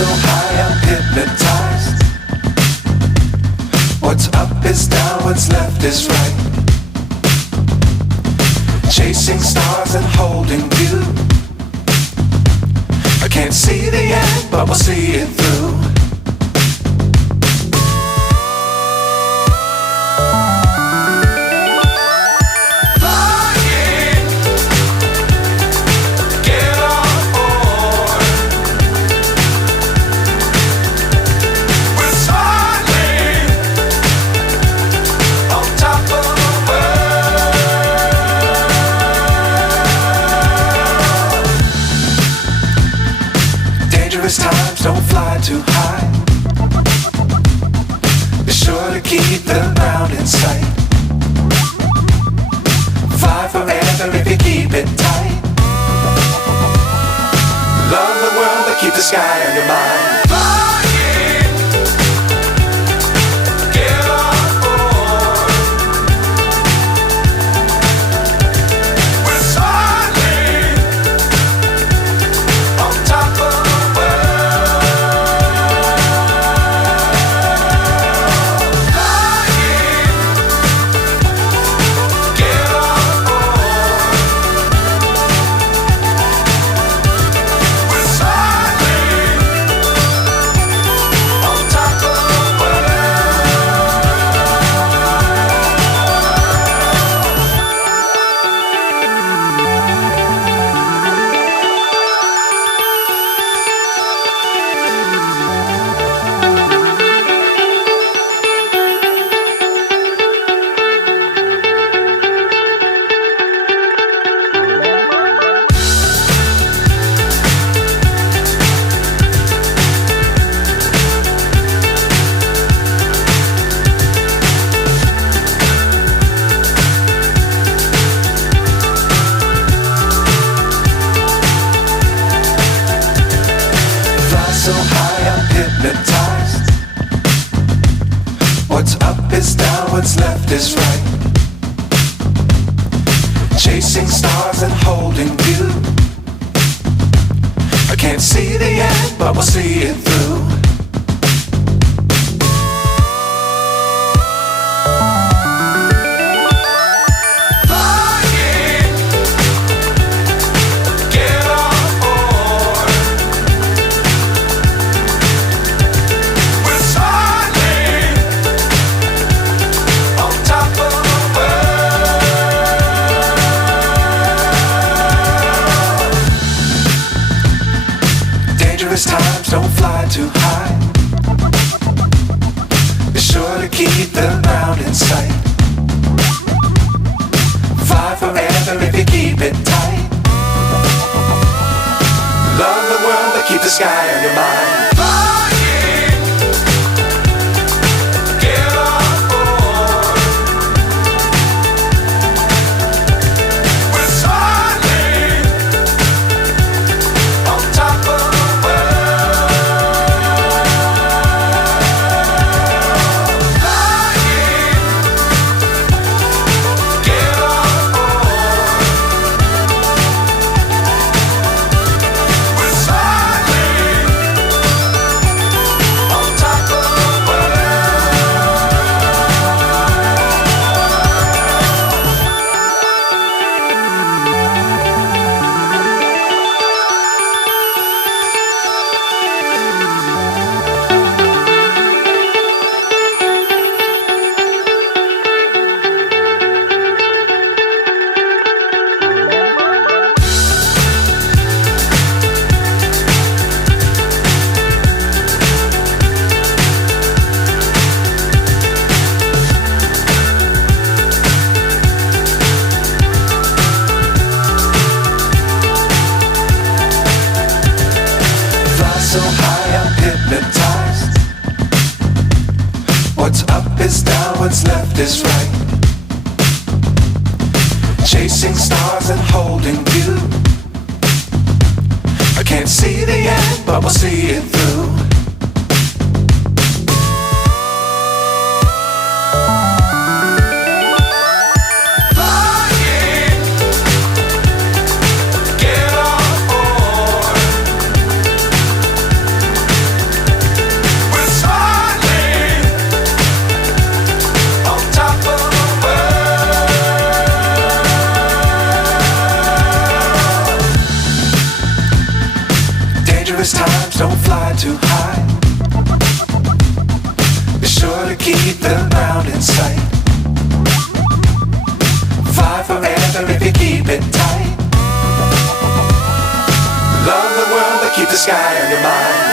so high I'm hypnotized. What's up is down, what's left is right. Chasing stars and holding you. I can't see the end, but we'll see it through. Times don't fly too high. Be sure to keep the ground in sight. Fly forever if you keep it tight. Love the world but keep the sky on your mind. So high I'm hypnotized. What's up is down, what's left is right. Chasing stars and holding you. I can't see the end, but we'll see it through. Times don't fly too high. Be sure to keep the ground in sight. Fly forever if you keep it tight. Love the world but keep the sky on your mind. So high I'm hypnotized. What's up is down, what's left is right. Chasing stars and holding you. I can't see the end, but we'll see it through. don't fly too high. Be sure to keep the ground in sight. Fly forever if you keep it tight. Love the world but keep the sky on your mind.